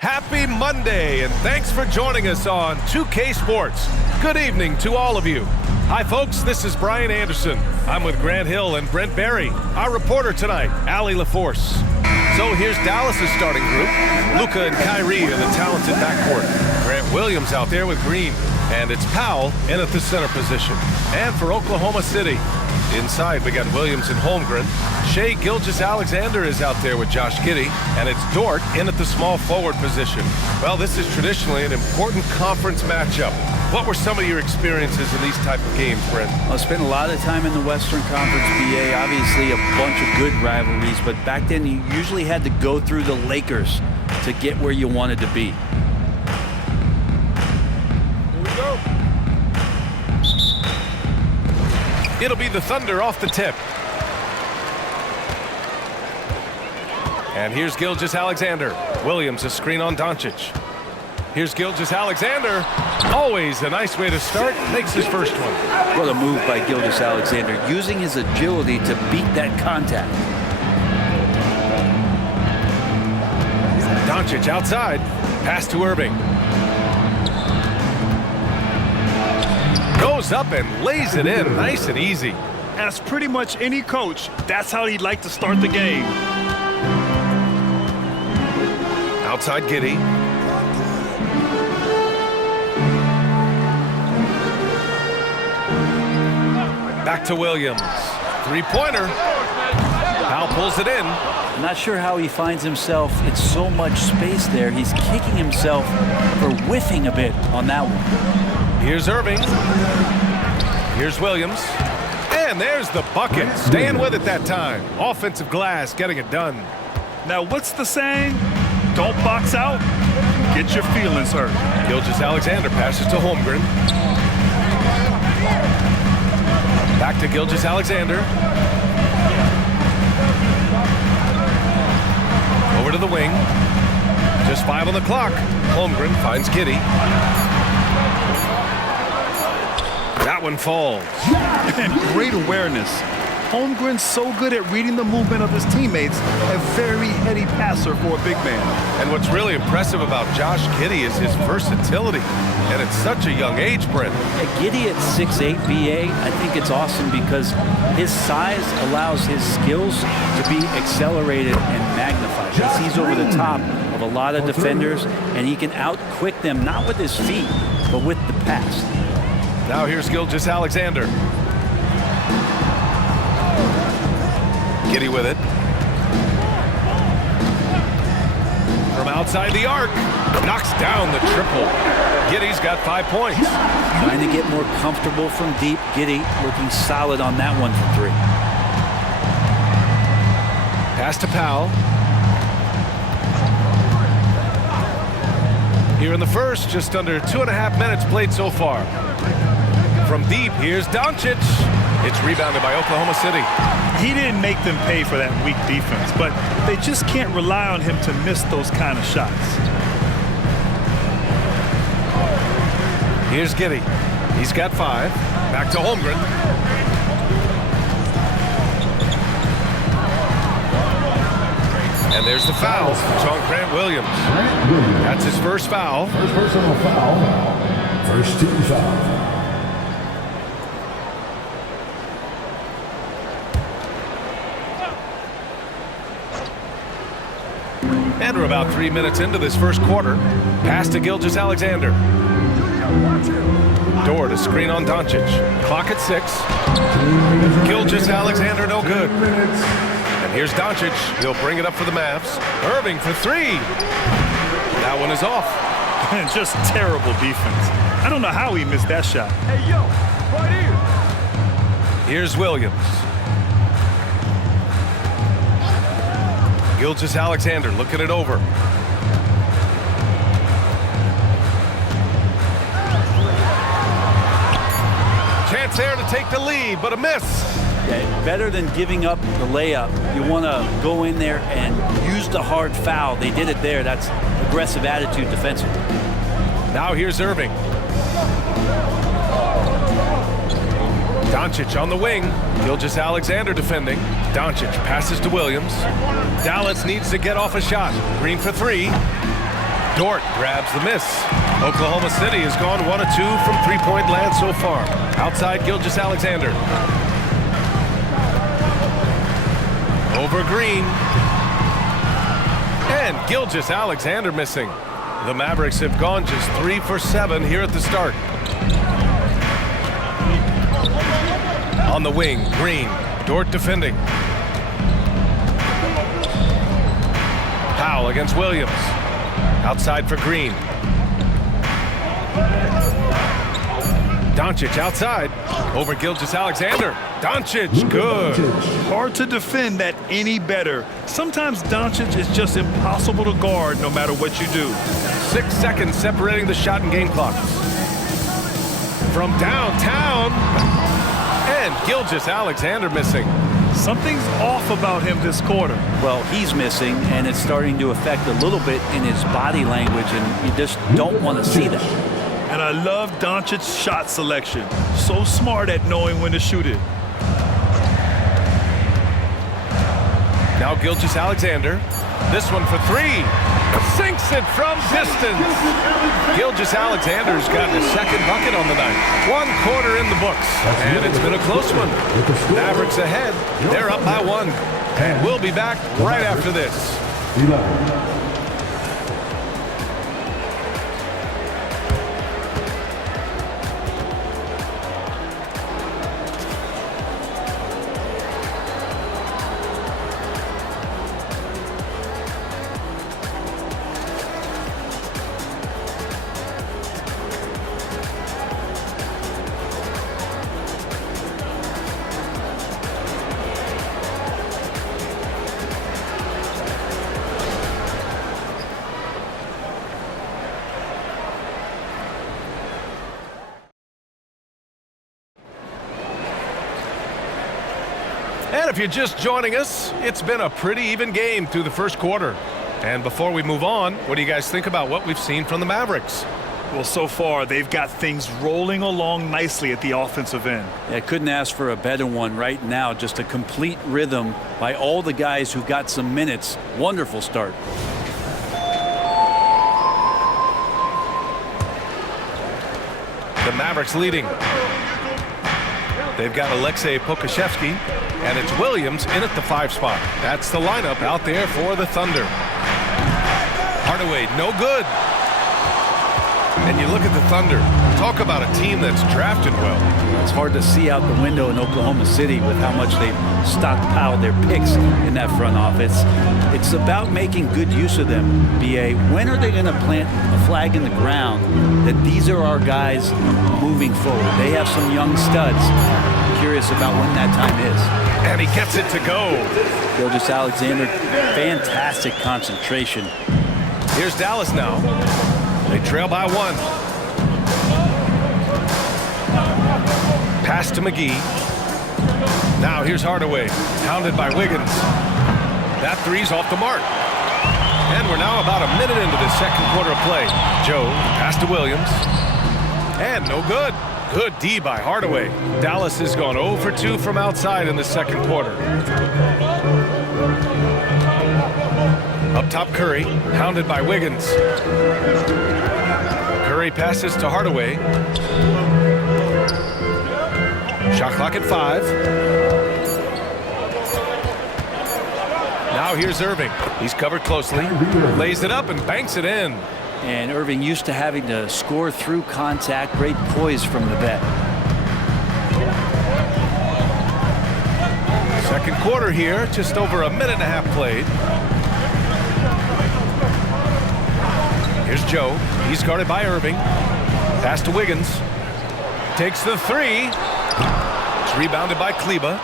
Happy Monday, and thanks for joining us on 2K Sports. Good evening to all of you. Hi, folks. This is Brian Anderson. I'm with Grant Hill and Brent Barry. Our reporter tonight, Allie LaForce. So here's Dallas' starting group. Luka and Kyrie are the talented backcourt. Grant Williams out there with Green, and it's Powell in at the center position. And for Oklahoma City, inside we got Williams and Holmgren. Shai Gilgeous-Alexander is out there with Josh Giddey, and it's Dort in at the small forward position. Well, this is traditionally an important conference matchup. What were some of your experiences in these type of games, Brent? I spent a lot of time in the Western Conference, BA. Obviously, a bunch of good rivalries, but back then you usually had to go through the Lakers to get where you wanted to be. Here we go. It'll be the Thunder off the tip. And here's Gilgeous-Alexander. Williams a screen on Doncic. Here's Gilgeous-Alexander. Always a nice way to start. Makes his first one. What a move by Gilgeous-Alexander, using his agility to beat that contact. Doncic outside. Pass to Irving. Goes up and lays it in. Nice and easy. As pretty much any coach, that's how he'd like to start the game. Outside Giddey. Back to Williams. Three-pointer. Powell pulls it in. I'm not sure how he finds himself. It's so much space there. He's kicking himself for whiffing a bit on that one. Here's Irving. Here's Williams. And there's the bucket. Staying with it that time. Offensive glass, getting it done. Now, what's the saying? Don't box out, get your feelings hurt. Gilgeous-Alexander passes to Holmgren. Back to Gilgeous-Alexander. Over to the wing. Just 5 on the clock. Holmgren finds Giddey. That one falls. And great awareness. Holmgren's so good at reading the movement of his teammates, a very heady passer for a big man. And what's really impressive about Josh Giddey is his versatility. And at such a young age, Brent. Giddey at 6'8", BA, I think it's awesome because his size allows his skills to be accelerated and magnified. He sees over the top of a lot of defenders, and he can out-quick them, not with his feet, but with the pass. Now here's Gilgeous-Alexander. Giddey with it. From outside the arc. Knocks down the triple. Giddey's got 5 points. Trying to get more comfortable from deep. Giddey looking solid on that one for 3. Pass to Powell. Here in the first, just under 2.5 minutes played so far. From deep, here's Doncic. It's rebounded by Oklahoma City. He didn't make them pay for that weak defense, but they just can't rely on him to miss those kind of shots. Here's Giddey. He's got 5. Back to Holmgren. And there's the foul. It's on Grant Williams. That's his first foul. First personal foul. First team foul. And we're about 3 minutes into this first quarter. Pass to Gilgeous-Alexander. Dort, a screen on Doncic. Clock at 6. Gilgeous-Alexander no good. And here's Doncic. He'll bring it up for the Mavs. Irving for 3. That one is off. Just terrible defense. I don't know how he missed that shot. Hey, yo, right here. Here's Williams. Gilgeous-Alexander looking it over. Chance there to take the lead, but a miss. Yeah, better than giving up the layup. You want to go in there and use the hard foul. They did it there. That's aggressive attitude defensively. Now here's Irving. Doncic on the wing. Gilgeous-Alexander defending. Doncic passes to Williams. Dallas needs to get off a shot. Green for 3. Dort grabs the miss. Oklahoma City has gone 1 of 2 from three-point land so far. Outside Gilgeous-Alexander. Over Green. And Gilgeous-Alexander missing. The Mavericks have gone just 3 for 7 here at the start. On the wing, Green. Dort defending. Powell against Williams. Outside for Green. Doncic outside. Over Gilgeous-Alexander. Doncic, good. Hard to defend that any better. Sometimes Doncic is just impossible to guard no matter what you do. 6 seconds separating the shot and game clocks. From downtown. And Gilgeous-Alexander missing. Something's off about him this quarter. Well, he's missing, and it's starting to affect a little bit in his body language, and you just don't want to see that. And I love Doncic's shot selection. So smart at knowing when to shoot it. Now Gilgeous-Alexander. This one for 3. Sinks it from distance. Gilgeous-Alexander's gotten a second bucket on the night. 1 quarter in the books. And it's been a close one. Mavericks ahead. They're up by 1. And we'll be back right after this. 11. And if you're just joining us, it's been a pretty even game through the first quarter. And before we move on, what do you guys think about what we've seen from the Mavericks? Well, so far, they've got things rolling along nicely at the offensive end. I couldn't ask for a better one right now. Just a complete rhythm by all the guys who got some minutes. Wonderful start. The Mavericks leading. They've got Aleksej Pokusevski, and it's Williams in at the 5 spot. That's the lineup out there for the Thunder. Hardaway, no good. And you look at the Thunder. Talk about a team that's drafted well. It's hard to see out the window in Oklahoma City with how much they've stockpiled their picks in that front office. It's about making good use of them, B.A. When are they going to plant a flag in the ground that these are our guys moving forward? They have some young studs. I'm curious about when that time is. And he gets it to go. Gilgeous-Alexander, fantastic concentration. Here's Dallas now. They trail by 1. Pass to McGee. Now here's Hardaway, hounded by Wiggins. That three's off the mark. And we're now about a minute into the second quarter of play. Joe, pass to Williams. And no good. Good D by Hardaway. Dallas has gone 0 for 2 from outside in the second quarter. Up top Curry, hounded by Wiggins. Curry passes to Hardaway. Shot clock at 5. Now here's Irving. He's covered closely. Lays it up and banks it in. And Irving used to having to score through contact. Great poise from the vet. Second quarter here, just over a minute and a half played. Here's Joe. He's guarded by Irving. Pass to Wiggins. Takes the three. It's rebounded by Kleba.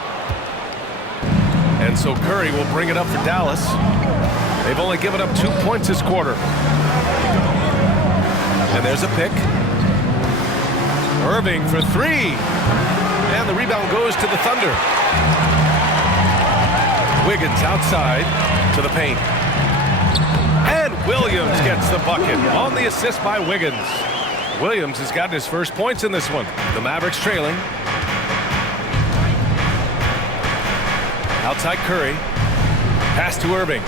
And so Curry will bring it up for Dallas. They've only given up 2 points this quarter. And there's a pick. Irving for three. And the rebound goes to the Thunder. Wiggins outside to the paint. And Williams gets the bucket on the assist by Wiggins. Williams has gotten his first points in this one. The Mavericks trailing. Outside Curry. Pass to Irving.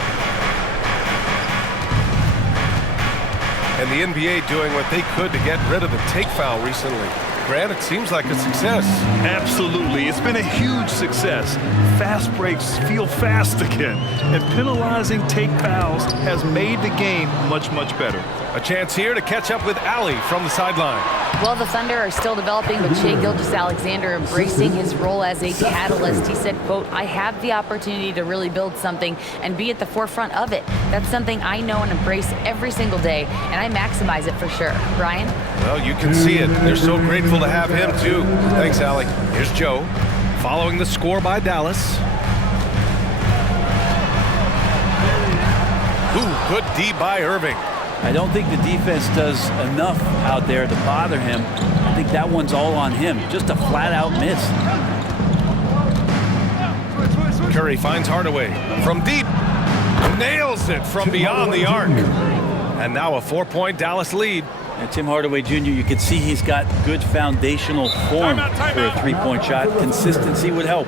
And the NBA doing what they could to get rid of the take foul recently. Grant, it seems like a success. Absolutely. It's been a huge success. Fast breaks feel fast again. And penalizing take fouls has made the game much, much better. A chance here to catch up with Allie from the sideline. Well, the Thunder are still developing, but Shai Gilgeous-Alexander embracing his role as a catalyst. He said, quote, "I have the opportunity to really build something and be at the forefront of it. That's something I know and embrace every single day, and I maximize it for sure." Brian? Well, you can see it. They're so grateful to have him, too. Thanks, Allie. Here's Joe, following the score by Dallas. Ooh, good D by Irving. I don't think the defense does enough out there to bother him. I think that one's all on him. Just a flat-out miss. Curry finds Hardaway from deep. Nails it from beyond the arc. And now a 4-point Dallas lead. And Tim Hardaway Jr., you can see he's got good foundational form for a three-point shot. Consistency would help.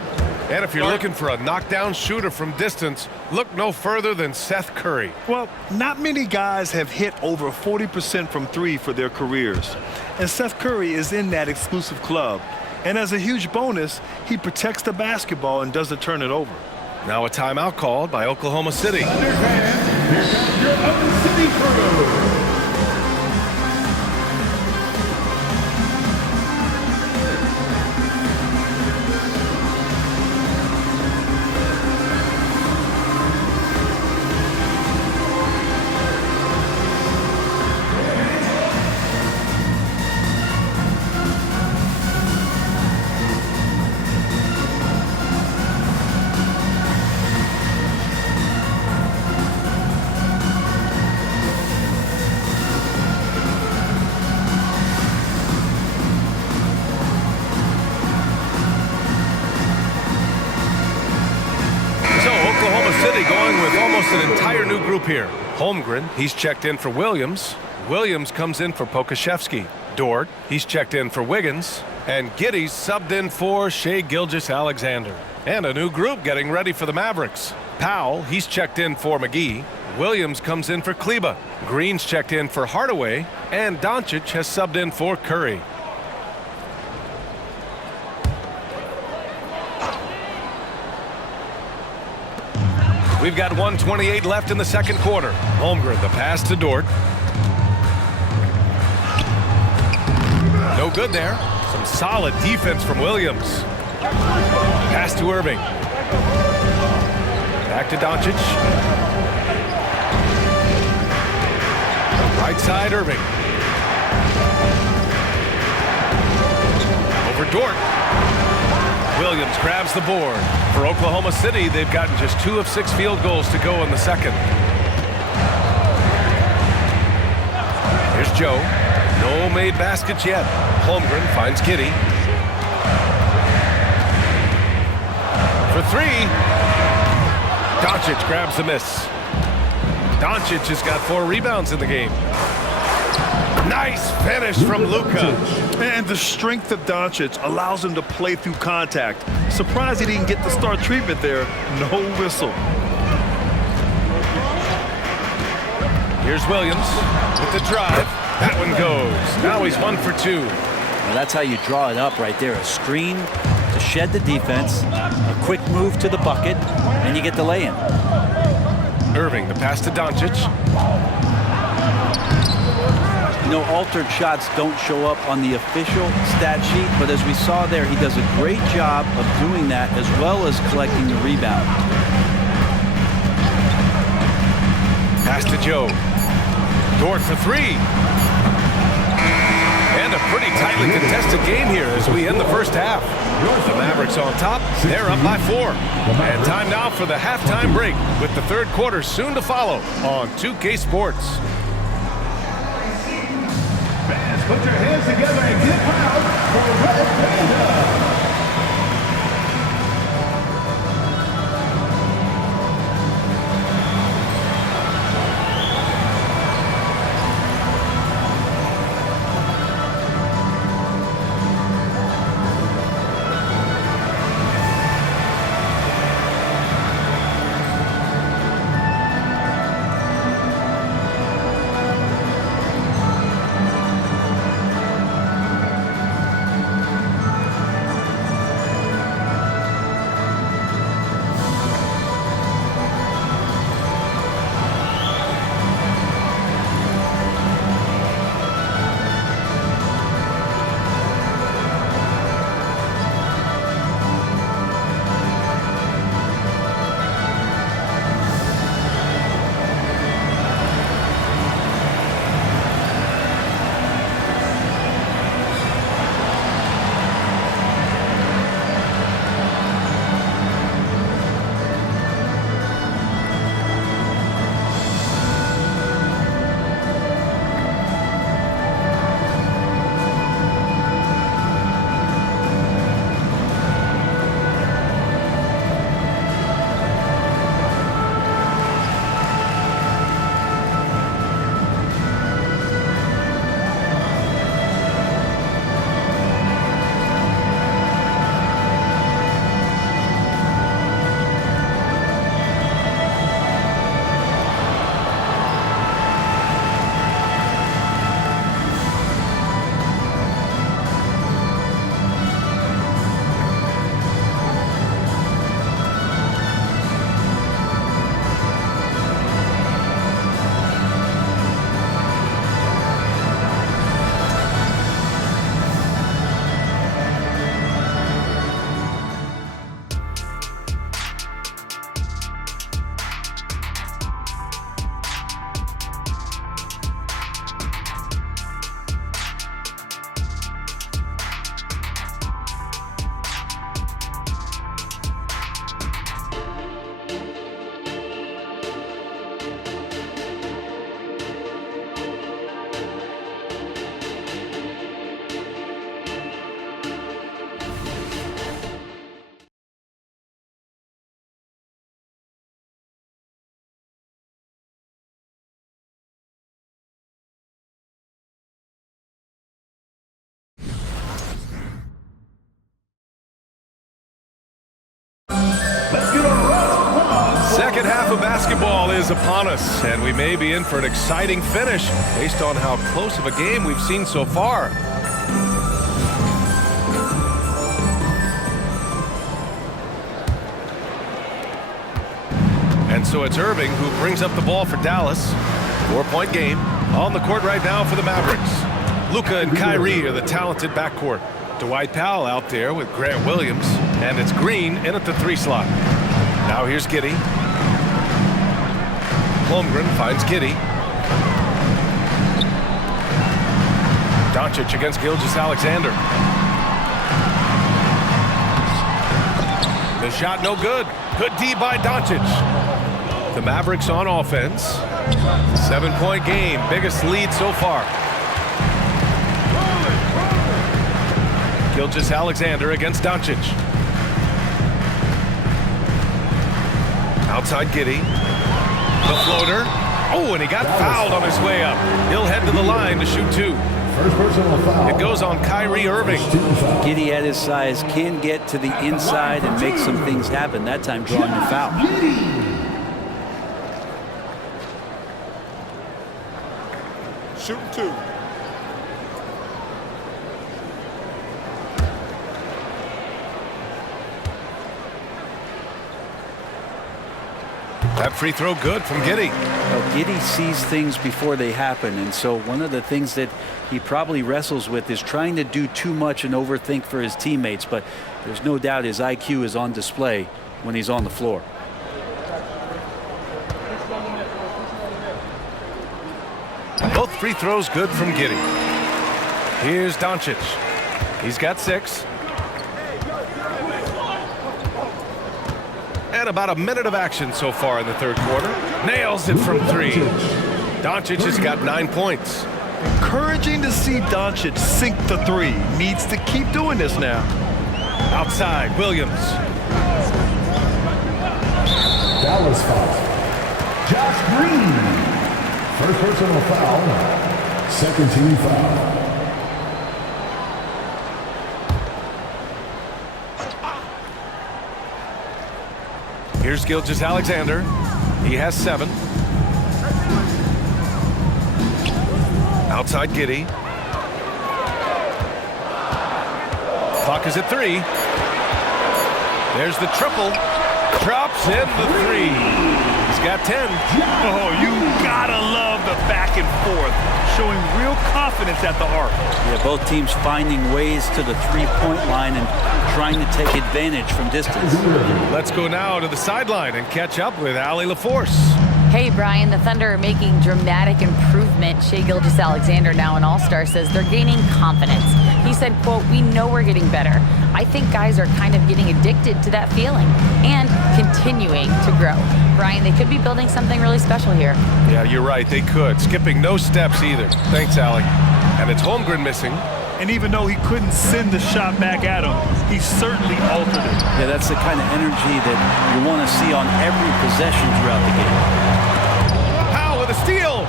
And if you're looking for a knockdown shooter from distance, look no further than Seth Curry. Well, not many guys have hit over 40% from three for their careers. And Seth Curry is in that exclusive club. And as a huge bonus, he protects the basketball and doesn't turn it over. Now a timeout called by Oklahoma City. Thunder fans, here comes your Oklahoma City crew. Going with almost an entire new group here. Holmgren, he's checked in for Williams. Williams comes in for Pokashevsky. Dort, he's checked in for Wiggins. And Giddey's subbed in for Shai Gilgeous-Alexander. And a new group getting ready for the Mavericks. Powell, he's checked in for McGee. Williams comes in for Kleba. Green's checked in for Hardaway. And Doncic has subbed in for Curry. We've got 1:28 left in the second quarter. Holmgren, the pass to Dort. No good there. Some solid defense from Williams. Pass to Irving. Back to Doncic. Right side, Irving. Over Dort. Williams grabs the board. For Oklahoma City, they've gotten just 2 of 6 field goals to go in the second. Here's Joe. No made baskets yet. Holmgren finds Giddey. For 3. Doncic grabs the miss. Doncic has got 4 rebounds in the game. Nice finish from Luka. And the strength of Doncic allows him to play through contact. Surprised he didn't get the star treatment there. No whistle. Here's Williams with the drive. That one goes. Now he's 1 for 2. Well, that's how you draw it up right there. A screen to shed the defense, a quick move to the bucket, and you get the lay-in. Irving, the pass to Doncic. You know, altered shots don't show up on the official stat sheet, but as we saw there, he does a great job of doing that as well as collecting the rebound. Pass to Joe. Dort for three. And a pretty tightly contested game here as we end the first half. The Mavericks on top. They're up by 4. And time now for the halftime break with the third quarter soon to follow on 2K Sports. Fans, put your hands together and get loud for Red Panda. Second half of basketball is upon us, and we may be in for an exciting finish based on how close of a game we've seen so far. And so it's Irving who brings up the ball for Dallas. 4-point game on the court right now for the Mavericks. Luka and Kyrie are the talented backcourt. Dwight Powell out there with Grant Williams, and it's Green in at the 3 slot. Now here's Giddey. Holmgren finds Giddey. Doncic against Gilgeous-Alexander. The shot no good. Good D by Doncic. The Mavericks on offense. 7-point game. Biggest lead so far. Gilgeous-Alexander against Doncic. Outside Giddey. The floater. Oh, and he got fouled on his way up. He'll head to the line to shoot 2. First personal foul. It goes on Kyrie Irving. Giddey at his size can get to the inside and make some things happen. That time drawing the foul. Shooting 2. That free throw good from Giddey. Well, Giddey sees things before they happen, and so one of the things that he probably wrestles with is trying to do too much and overthink for his teammates, but there's no doubt his IQ is on display when he's on the floor. Both free throws good from Giddey. Here's Doncic. He's got 6. And about a minute of action so far in the third quarter. Nails it from 3. Doncic has got 9 points. Encouraging to see Doncic sink the 3. Needs to keep doing this now. Outside, Williams. Dallas foul. Josh Green. First personal foul. Second team foul. Here's Gilgeous-Alexander. He has 7. Outside Giddey. Clock is at 3. There's the triple. Drops in the 3. He's got 10. Oh, you gotta love the back and forth. Showing real confidence at the arc. Yeah, both teams finding ways to the three-point line and trying to take advantage from distance. Let's go now to the sideline and catch up with Allie LaForce. Hey, Brian, the Thunder are making dramatic improvement. Shai Gilgeous-Alexander, now an all-star, says they're gaining confidence. He said, quote, "We know we're getting better. I think guys are kind of getting addicted to that feeling and continuing to grow." Brian, they could be building something really special here. Yeah, you're right. They could. Skipping no steps either. Thanks, Allie. And it's Holmgren missing. And even though he couldn't send the shot back at him, he certainly altered it. Yeah, that's the kind of energy that you want to see on every possession throughout the game. Powell with a steal.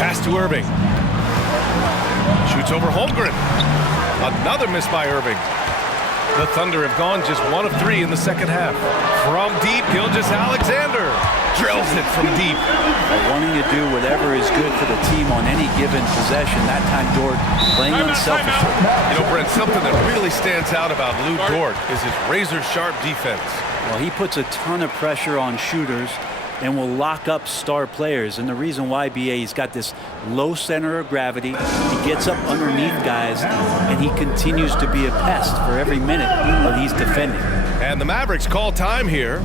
Pass to Irving. Shoots over Holmgren. Another miss by Irving. The Thunder have gone just 1 of 3 in the second half. From deep, Gilgeous-Alexander drills it from deep. Wanting to do whatever is good for the team on any given possession. That time, Dort playing unselfishly. You know, Brent, something that really stands out about Lou Dort is his razor-sharp defense. Well, he puts a ton of pressure on shooters and will lock up star players. And the reason why, BA, he's got this low center of gravity. He gets up underneath guys, and he continues to be a pest for every minute that he's defending. And the Mavericks call time here.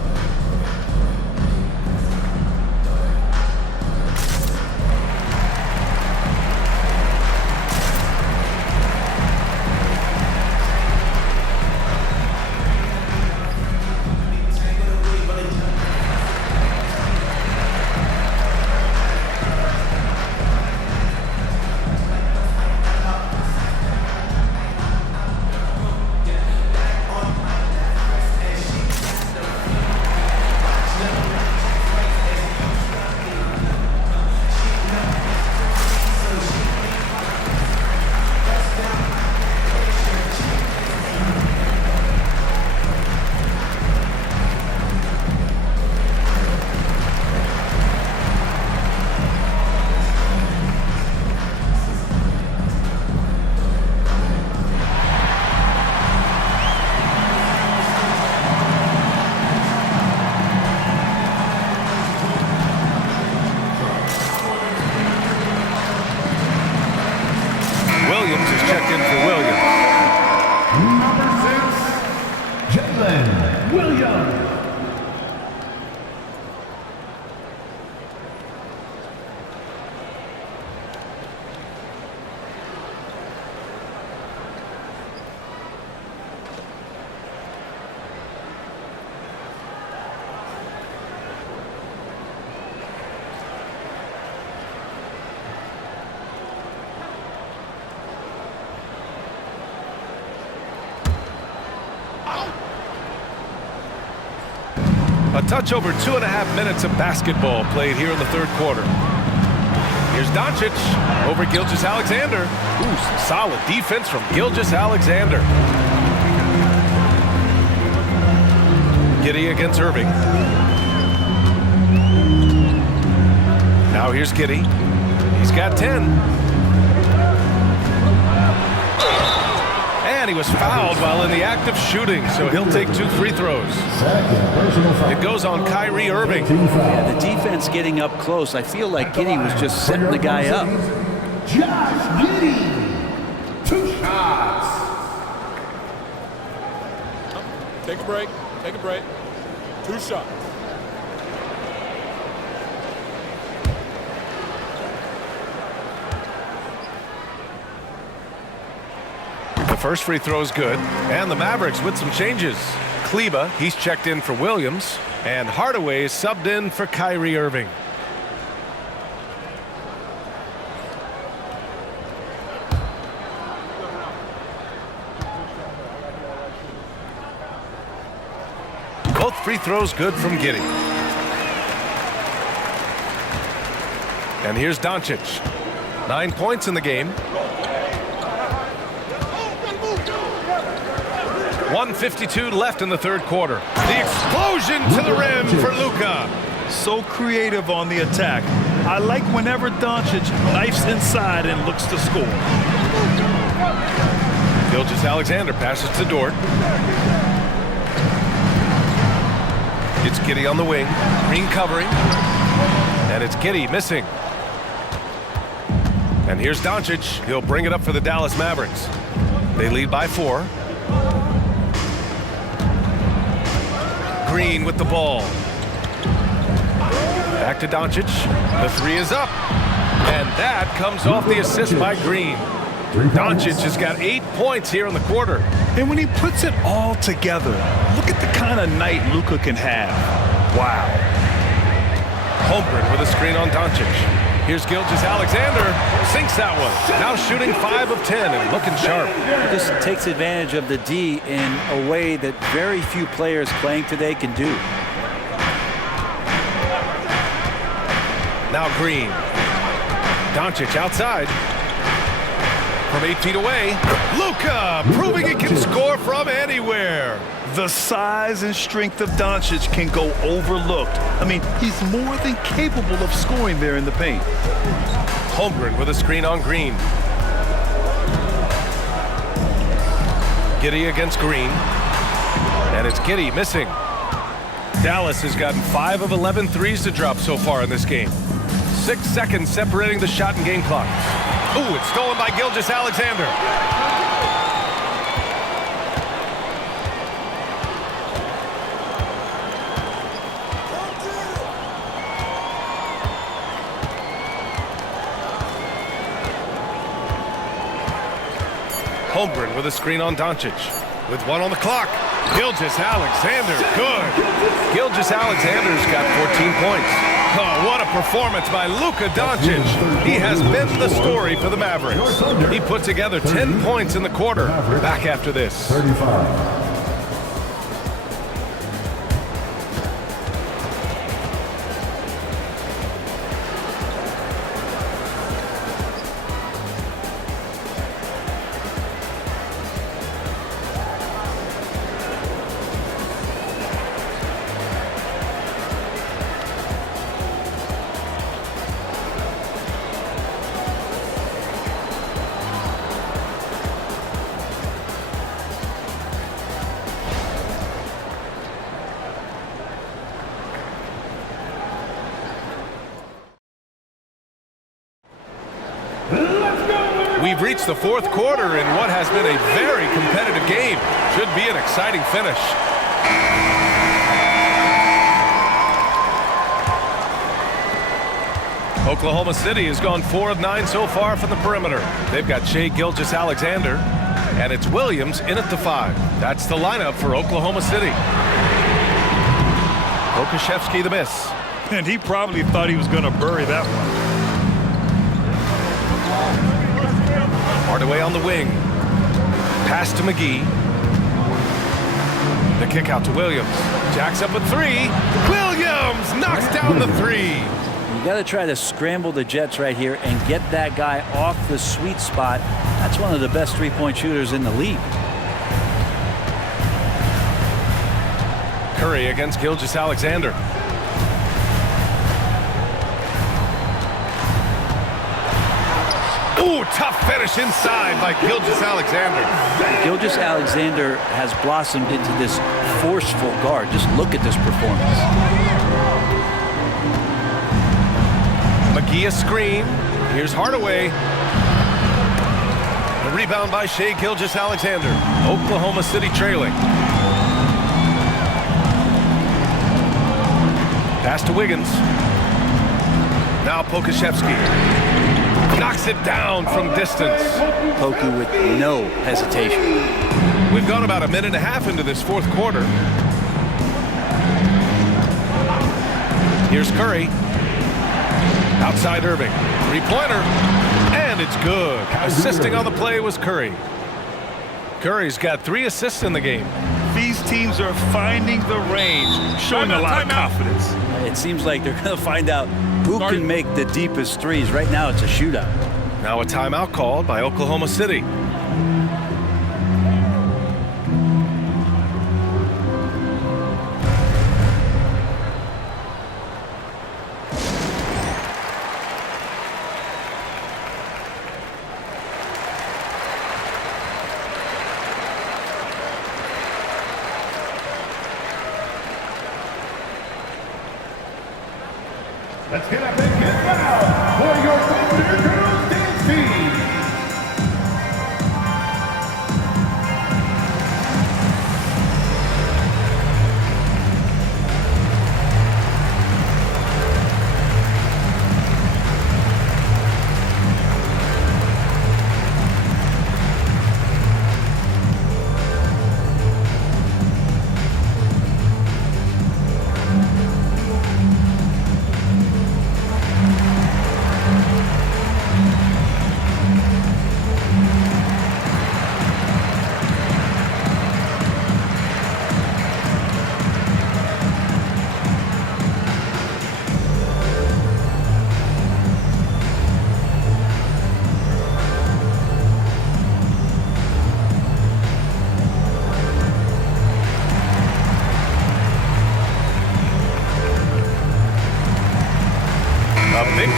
Williams is checked in for Williams. Number 6, Jalen Williams. A touch over 2.5 minutes of basketball played here in the third quarter. Here's Doncic over Gilgeous-Alexander. Ooh, some solid defense from Gilgeous-Alexander. Giddey against Irving. Now here's Giddey. He's got 10. And he was fouled while in the act of shooting, so he'll take 2 free throws. It goes on Kyrie Irving. Yeah, the defense getting up close. I feel like Giddey was just setting the guy up. Josh Giddey, 2 shots. Take a break. Take a break. 2 shots. The first free throw is good, and the Mavericks with some changes. Kleba, he's checked in for Williams, and Hardaway is subbed in for Kyrie Irving. Both free throws good from Giddey. And here's Doncic. 9 points in the game. 1:52 left in the third quarter. The explosion to the rim for Luka. So creative on the attack. I like whenever Doncic knifes inside and looks to score. Gilgeous-Alexander passes to Dort. It's Giddey on the wing. Green covering. And it's Giddey missing. And here's Doncic. He'll bring it up for the Dallas Mavericks. They lead by 4. Green with the ball. Back to Doncic. The 3 is up. And that comes off the assist by Green. Doncic has got 8 points here in the quarter. And when he puts it all together, look at the kind of night Luka can have. Wow. Holmgren with a screen on Doncic. Here's Gilgeous-Alexander. Sinks that one. Now shooting 5 of 10 and looking sharp. He just takes advantage of the D in a way that very few players playing today can do. Now Green. Doncic outside. From 8 feet away. Luka proving he can score from anywhere. The size and strength of Doncic can go overlooked. I mean, he's more than capable of scoring there in the paint. Holmgren with a screen on Green. Giddey against Green. And it's Giddey missing. Dallas has gotten 5 of 11 threes to drop so far in this game. 6 seconds separating the shot and game clock. Ooh, it's stolen by Gilgeous-Alexander. Holmgren with a screen on Doncic. With 1 on the clock. Gilgeous-Alexander, good. Gilgeous-Alexander's got 14 points. Oh, what a performance by Luka Doncic. He has been the story for the Mavericks. He put together 10 points in the quarter. Back after this. 35. We've reached the fourth quarter in what has been a very competitive game. Should be an exciting finish. Oklahoma City has gone 4 of 9 so far from the perimeter. They've got Shai Gilgeous-Alexander, and it's Williams in at the 5. That's the lineup for Oklahoma City. Okashevsky the miss. And he probably thought he was going to bury that one. Hardaway on the wing. Pass to McGee. The kick out to Williams. Jacks up a 3. Williams knocks down the 3. You got to try to scramble the Jets right here and get that guy off the sweet spot. That's one of the best three-point shooters in the league. Curry against Gilgeous-Alexander. Ooh, tough finish inside by Gilgeous-Alexander. Gilgeous-Alexander has blossomed into this forceful guard. Just look at this performance. McGee a screen. Here's Hardaway. The rebound by Shai Gilgeous-Alexander. Oklahoma City trailing. Pass to Wiggins. Now Pokusevski. Knocks it down from distance. Poku with no hesitation. We've gone about a minute and a half into this fourth quarter. Here's Curry. Outside Irving. Three-pointer. And it's good. Assisting on the play was Curry. Curry's got 3 assists in the game. These teams are finding the range, showing a lot of confidence. It seems like they're going to find out who can make the deepest threes. Right now, it's a shootout. Now a timeout called by Oklahoma City. Let's get up and get loud for your Thunder Girls dance team.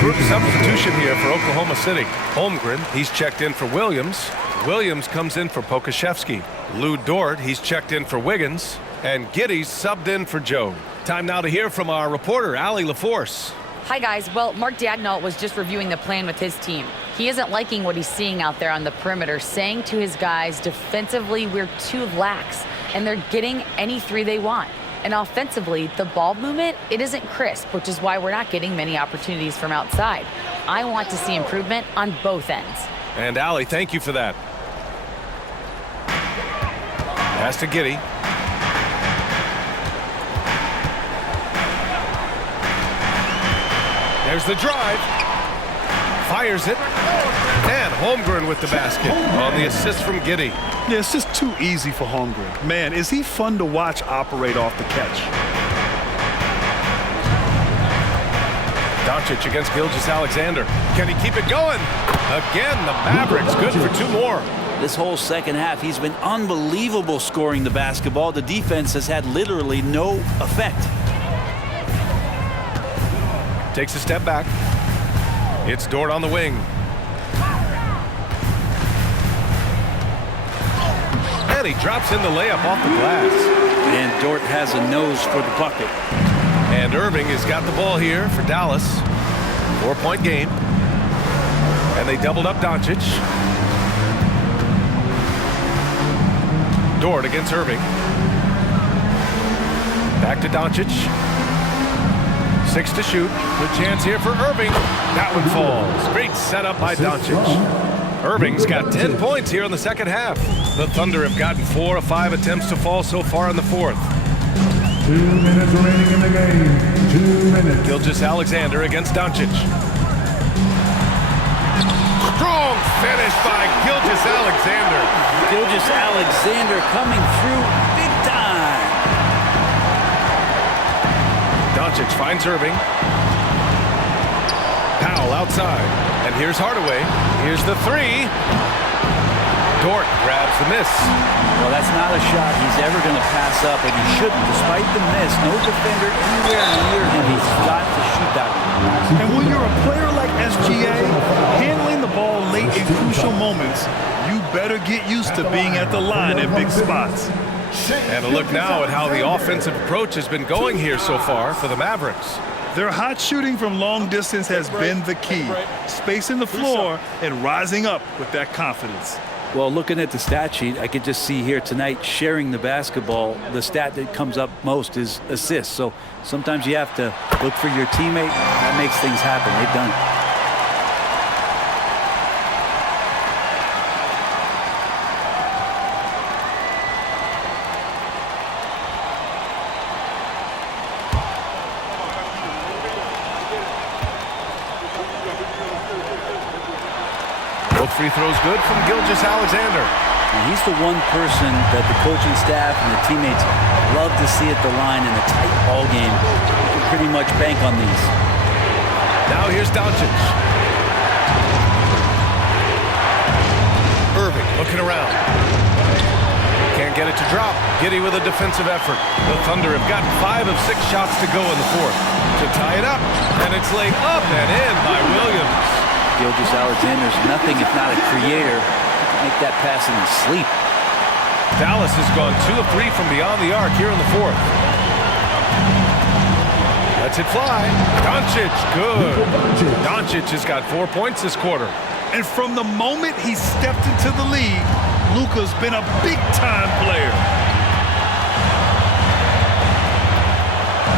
Group substitution here for Oklahoma City. Holmgren, he's checked in for Williams. Williams comes in for Pokusevski. Lou Dort, he's checked in for Wiggins. And Giddey's subbed in for Joe. Time now to hear from our reporter, Allie LaForce. Hi, guys. Well, Mark Daigneault was just reviewing the plan with his team. He isn't liking what he's seeing out there on the perimeter, saying to his guys, defensively, we're too lax, and they're getting any 3 they want. And offensively, the ball movement, it isn't crisp, which is why we're not getting many opportunities from outside. I want to see improvement on both ends. And Allie, thank you for that. Pass to Giddey. There's the drive. Fires it. And Holmgren with the basket on the assist from Giddey. Yeah, it's just too easy for Holmgren. Man, is he fun to watch operate off the catch. Doncic against Gilgeous-Alexander. Can he keep it going? Again, the Mavericks good for 2 more. This whole second half, he's been unbelievable scoring the basketball. The defense has had literally no effect. Takes a step back. It's Dort on the wing. And he drops in the layup off the glass. And Dort has a nose for the bucket. And Irving has got the ball here for Dallas. 4-point game. And they doubled up Doncic. Dort against Irving. Back to Doncic. 6 to shoot. Good chance here for Irving. That one falls. Great setup by Doncic. Irving's got 10 points here in the second half. The Thunder have gotten 4 of 5 attempts to fall so far in the fourth. 2 minutes remaining in the game. 2 minutes. Gilgeous-Alexander against Doncic. Strong finish by Gilgeous-Alexander. Gilgeous-Alexander coming through big time. Doncic finds Irving. Powell outside. And here's Hardaway. Here's the 3. Dort grabs the miss. Well, that's not a shot he's ever going to pass up, and he shouldn't. Despite the miss, no defender anywhere near him. He's got to shoot that one. And when you're a player like SGA, handling the ball late in crucial moments, you better get used to being at the line in big spots. And a look now at how the offensive approach has been going here so far for the Mavericks. Their hot shooting from long distance has been the key. Spacing the floor and rising up with that confidence. Well, looking at the stat sheet, I could just see here tonight sharing the basketball. The stat that comes up most is assists. So sometimes you have to look for your teammate. That makes things happen. They've done it. Both free throws good from Gilgeous-Alexander. And he's the one person that the coaching staff and the teammates love to see at the line in a tight ball game. You can pretty much bank on these. Now here's Doncic. Irving looking around. Can't get it to drop. Giddey with a defensive effort. The Thunder have gotten 5 of 6 shots to go in the fourth. To tie it up, and it's laid up and in by Williams. Gilgeous-Alexander's nothing if not a creator. He can make that pass in his sleep. Dallas has gone 2 of 3 from beyond the arc here in the fourth. Lets it fly. Doncic, good. Doncic has got 4 points this quarter. And from the moment he stepped into the league, Luka's been a big-time player.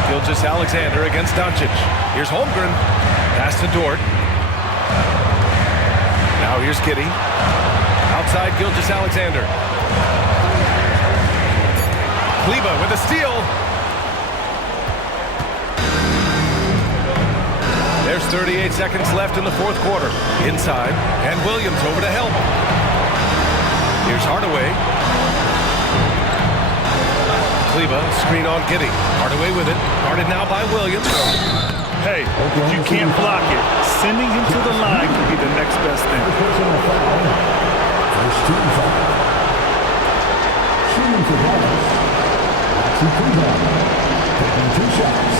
Gilgeous-Alexander against Doncic. Here's Holmgren. Pass to Dort. Now here's Giddey. Outside Gilgeous-Alexander. Kleba with a steal. There's 38 seconds left in the fourth quarter. Inside, and Williams over to help. Here's Hardaway. Kleba, screen on Giddey. Hardaway with it. Guarded now by Williams. Hey, if you can't block it, sending him to the line could be the next best thing. First team foul. Shooting for Dallas. Maxi Kleber. Taking 2 shots.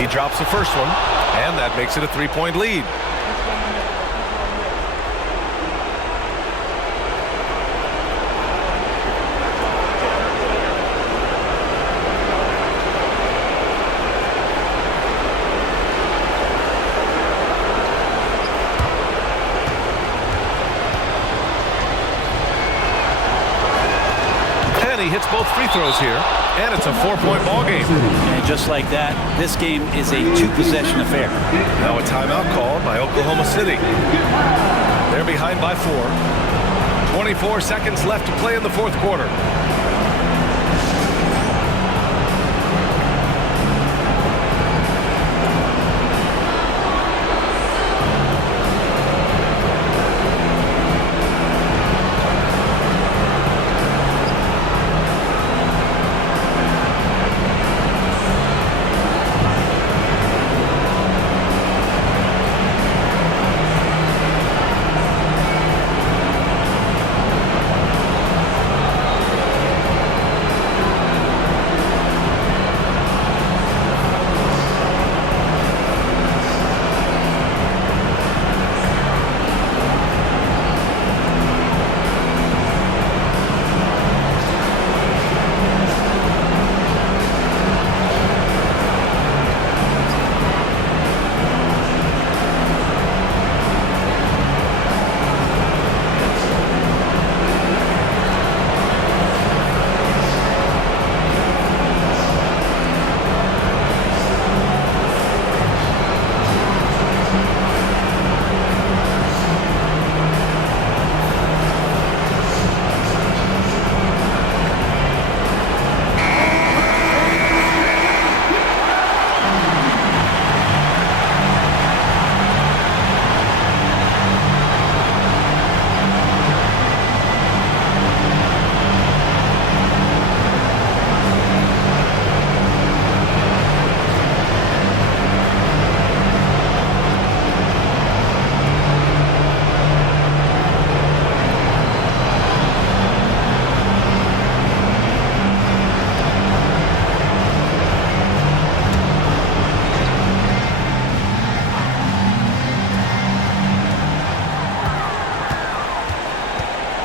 He drops the first one, and that makes it a 3-point lead. And he hits both free throws here, and it's a 4-point ball game. And just like that, this game is a 2-possession affair. Now a timeout called by Oklahoma City. They're behind by 4. 24 seconds left to play in the fourth quarter.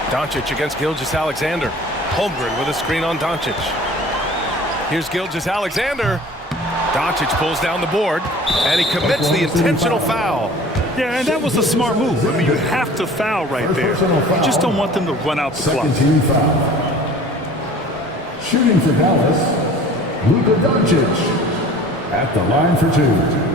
Doncic against Gilgeous-Alexander. Holmgren with a screen on Doncic. Here's Gilgeous-Alexander. Doncic pulls down the board, and he commits the intentional foul. Yeah, and that was a smart move. I mean, you have to foul right there. You just don't want them to run out the clock. Second team foul. Shooting for Dallas, Luka Doncic. At the line for two.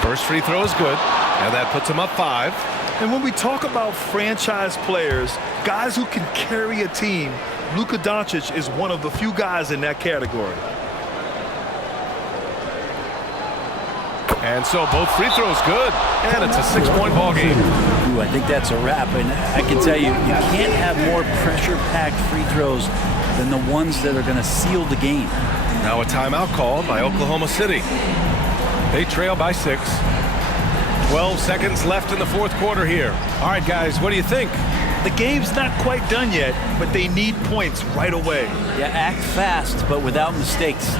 First free throw is good, and that puts him up 5. And when we talk about franchise players, guys who can carry a team, Luka Doncic is one of the few guys in that category. And so both free throws good, and it's a 6-point ball game. Ooh, I think that's a wrap, and I can tell you, you can't have more pressure-packed free throws than the ones that are going to seal the game. Now a timeout called by Oklahoma City. They trail by 6. 12 seconds left in the fourth quarter here. All right, guys, what do you think? The game's not quite done yet, but they need points right away. Yeah, act fast, but without mistakes.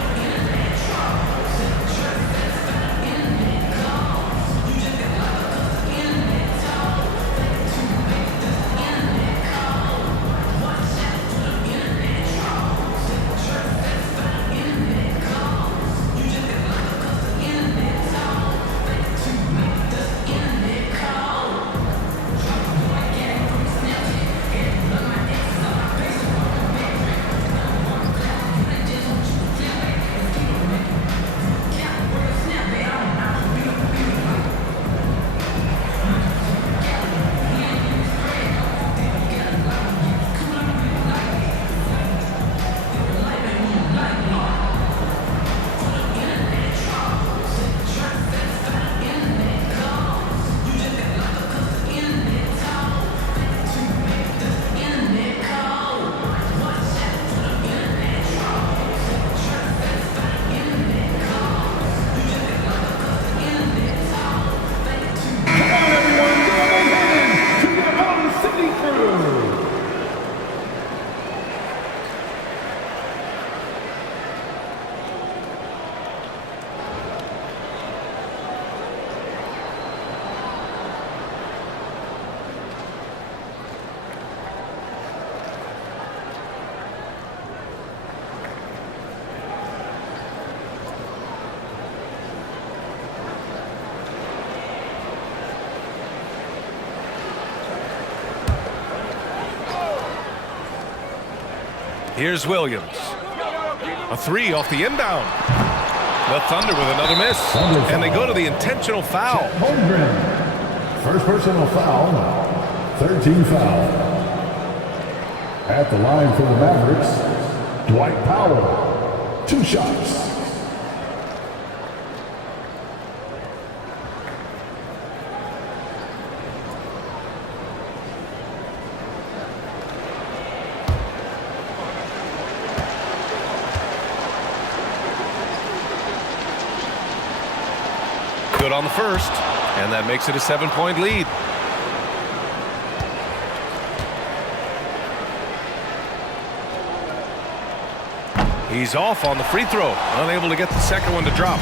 Here's Williams. A 3 off the inbound. The Thunder with another miss. And they go to the intentional foul. Holmgren. First personal foul. 13 foul. At the line for the Mavericks, Dwight Powell. 2 shots. Good on the first, and that makes it a 7-point lead. He's off on the free throw, unable to get the second one to drop.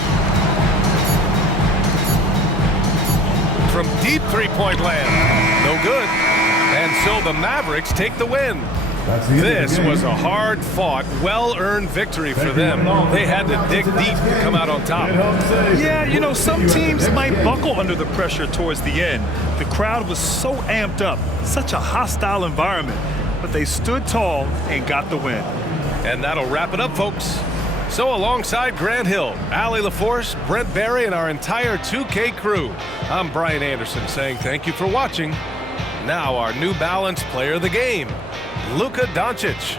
From deep three-point land, no good. And so the Mavericks take the win. This was a hard-fought, well-earned victory for them. They had to dig deep to come out on top. Yeah, you know, some teams might buckle under the pressure towards the end. The crowd was so amped up, such a hostile environment, but they stood tall and got the win. And that'll wrap it up, folks. So alongside Grant Hill, Allie LaForce, Brent Barry, and our entire 2K crew, I'm Brian Anderson saying thank you for watching. Now our New Balance player of the game, Luka Doncic.